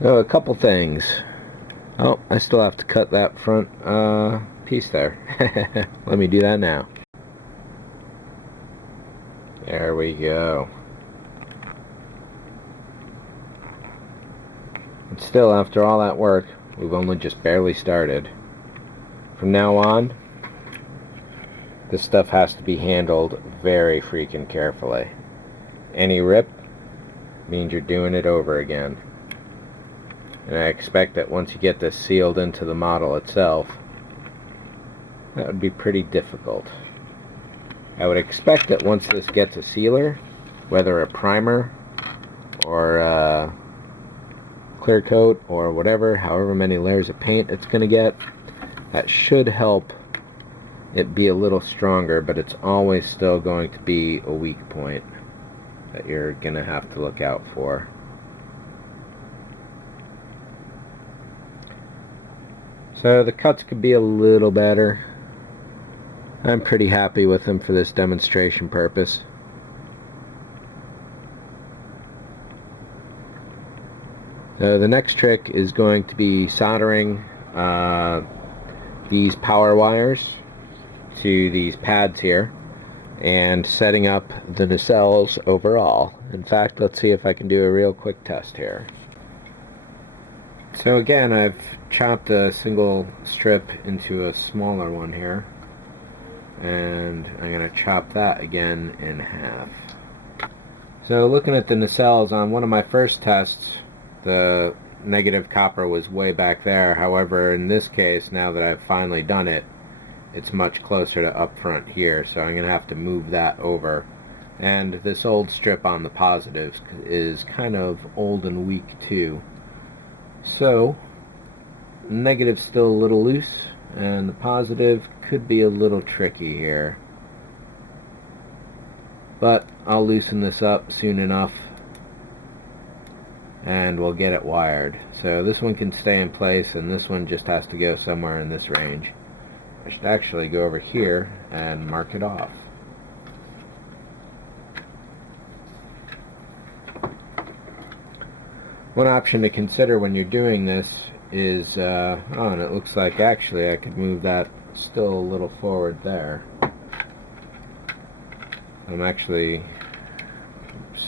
So a couple things. Oh, I still have to cut that front piece there. Let me do that now. There we go. And still, after all that work, we've only just barely started. From now on, this stuff has to be handled very freaking carefully. Any rip means you're doing it over again. And I expect that once you get this sealed into the model itself, that would be pretty difficult. I would expect that once this gets a sealer, whether a primer or a clear coat or whatever, however many layers of paint it's going to get, that should help it be a little stronger, but it's always still going to be a weak point that you're going to have to look out for. So the cuts could be a little better. I'm pretty happy with them for this demonstration purpose. So the next trick is going to be soldering these power wires to these pads here and setting up the nacelles overall. In fact, let's see if I can do a real quick test here. So again, I've chopped a single strip into a smaller one here, and I'm going to chop that again in half. So looking at the nacelles, on one of my first tests, the negative copper was way back there. However, in this case, now that I've finally done it, it's much closer to up front here, so I'm going to have to move that over. And this old strip on the positives is kind of old and weak too. So, negative's still a little loose, and the positive could be a little tricky here. But I'll loosen this up soon enough, and we'll get it wired. So this one can stay in place, and this one just has to go somewhere in this range. I should actually go over here and mark it off. One option to consider when you're doing this is, oh, and it looks like actually I could move that still a little forward there. I'm actually, oops.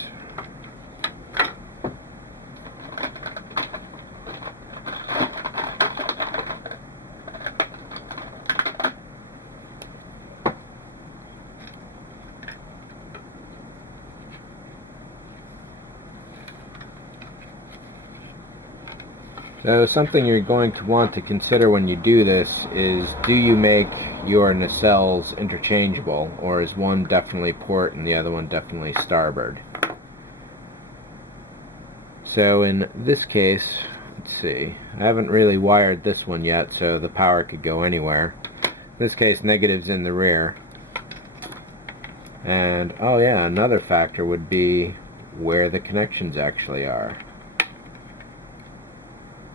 So something you're going to want to consider when you do this is, do you make your nacelles interchangeable, or is one definitely port and the other one definitely starboard? So in this case, let's see, I haven't really wired this one yet, so the power could go anywhere. In this case, negative's in the rear. And oh yeah, another factor would be where the connections actually are.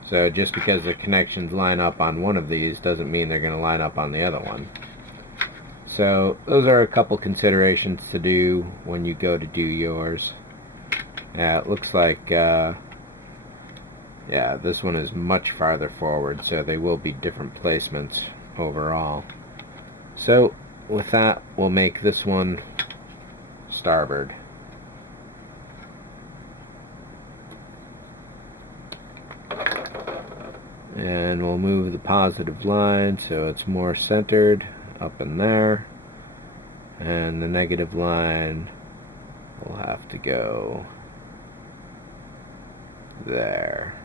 So just because the connections line up on one of these doesn't mean they're going to line up on the other one. So those are a couple considerations to do when you go to do yours. It looks like, yeah, this one is much farther forward, so they will be different placements overall. So with that, we'll make this one starboard. And we'll move the positive line so it's more centered up in there, and the negative line will have to go there.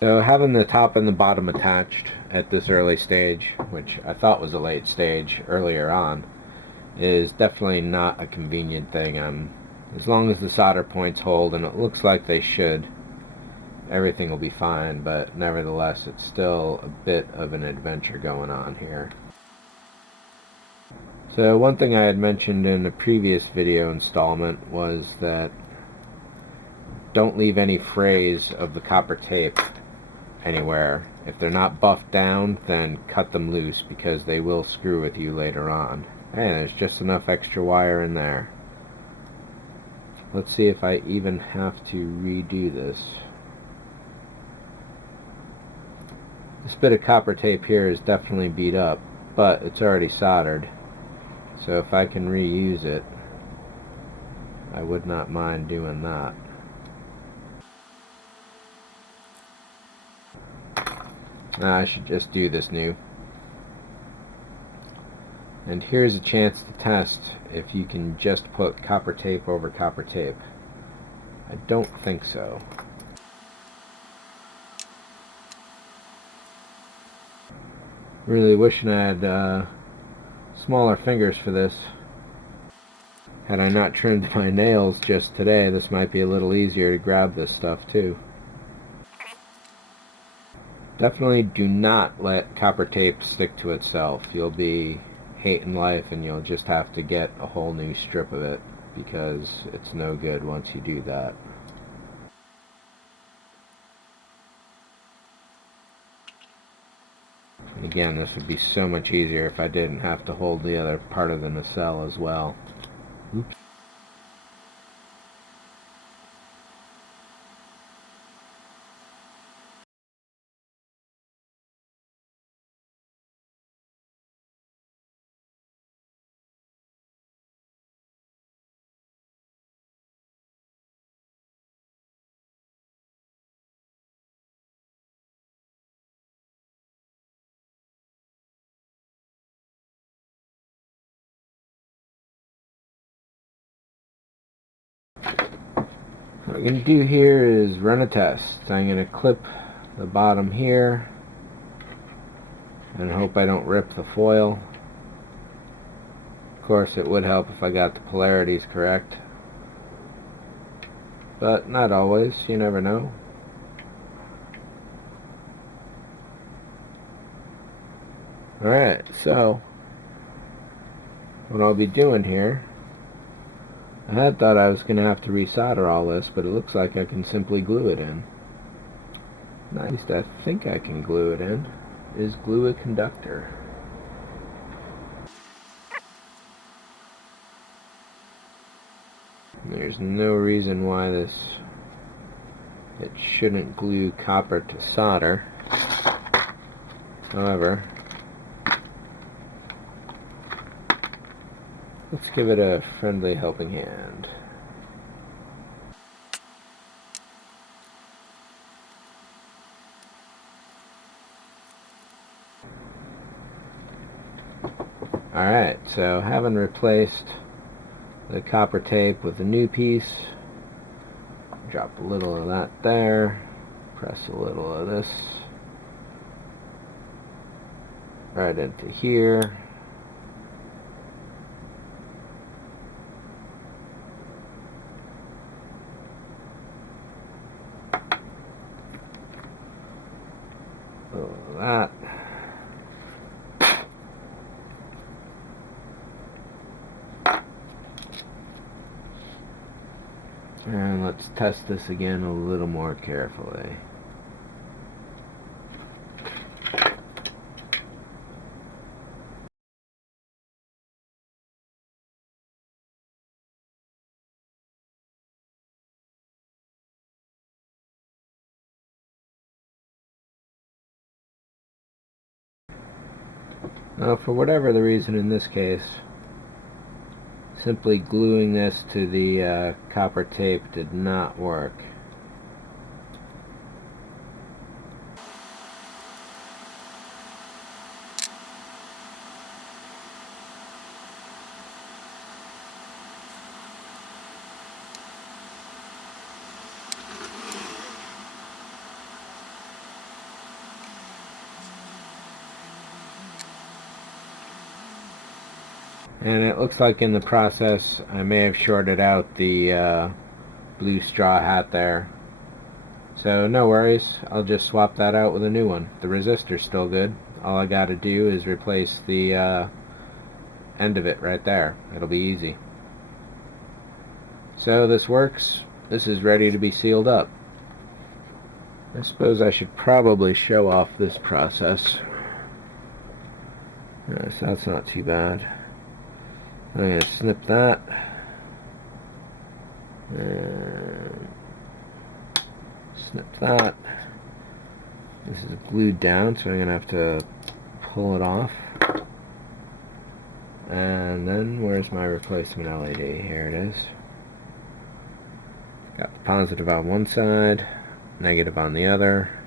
So having the top and the bottom attached at this early stage, which I thought was a late stage earlier on, is definitely not a convenient thing. As long as the solder points hold, and it looks like they should, everything will be fine, but nevertheless it's still a bit of an adventure going on here. So one thing I had mentioned in a previous video installment was that don't leave any frays of the copper tape anywhere. If they're not buffed down, then cut them loose, because they will screw with you later on. And there's just enough extra wire in there. let's see if I even have to redo this. This bit of copper tape here is definitely beat up, but it's already soldered. So if I can reuse it, I would not mind doing that. I should just do this new. And here's a chance to test if you can just put copper tape over copper tape. I don't think so. Really wishing I had smaller fingers for this. Had I not trimmed my nails just today, this might be a little easier to grab this stuff too. Definitely do not let copper tape stick to itself. You'll be hating life and you'll just have to get a whole new strip of it because it's no good once you do that. And again, this would be so much easier if I didn't have to hold the other part of the nacelle as well. Oops. What I'm going to do here is run a test. I'm going to clip the bottom here and hope I don't rip the foil. Of course, it would help if I got the polarities correct, but not always. You never know. Alright, so what I'll be doing here, I had thought I was going to have to resolder all this, but it looks like I can simply glue it in. At least I think I can glue it in. Is glue a conductor? There's no reason why it shouldn't glue copper to solder. However, let's give it a friendly helping hand. Alright, so having replaced the copper tape with a new piece, drop a little of that there, press a little of this right into here. A little of that. And let's test this again a little more carefully. Now, for whatever the reason in this case, simply gluing this to the copper tape did not work. And it looks like in the process I may have shorted out the blue straw hat there. So no worries, I'll just swap that out with a new one. The resistor's still good. All I gotta do is replace the end of it right there. It'll be easy. So this works. This is ready to be sealed up. I suppose I should probably show off this process. Yes, that's not too bad. I'm going to snip that. And snip that. This is glued down, so I'm going to have to pull it off. And then, where's my replacement LED? Here it is. Got the positive on one side, negative on the other.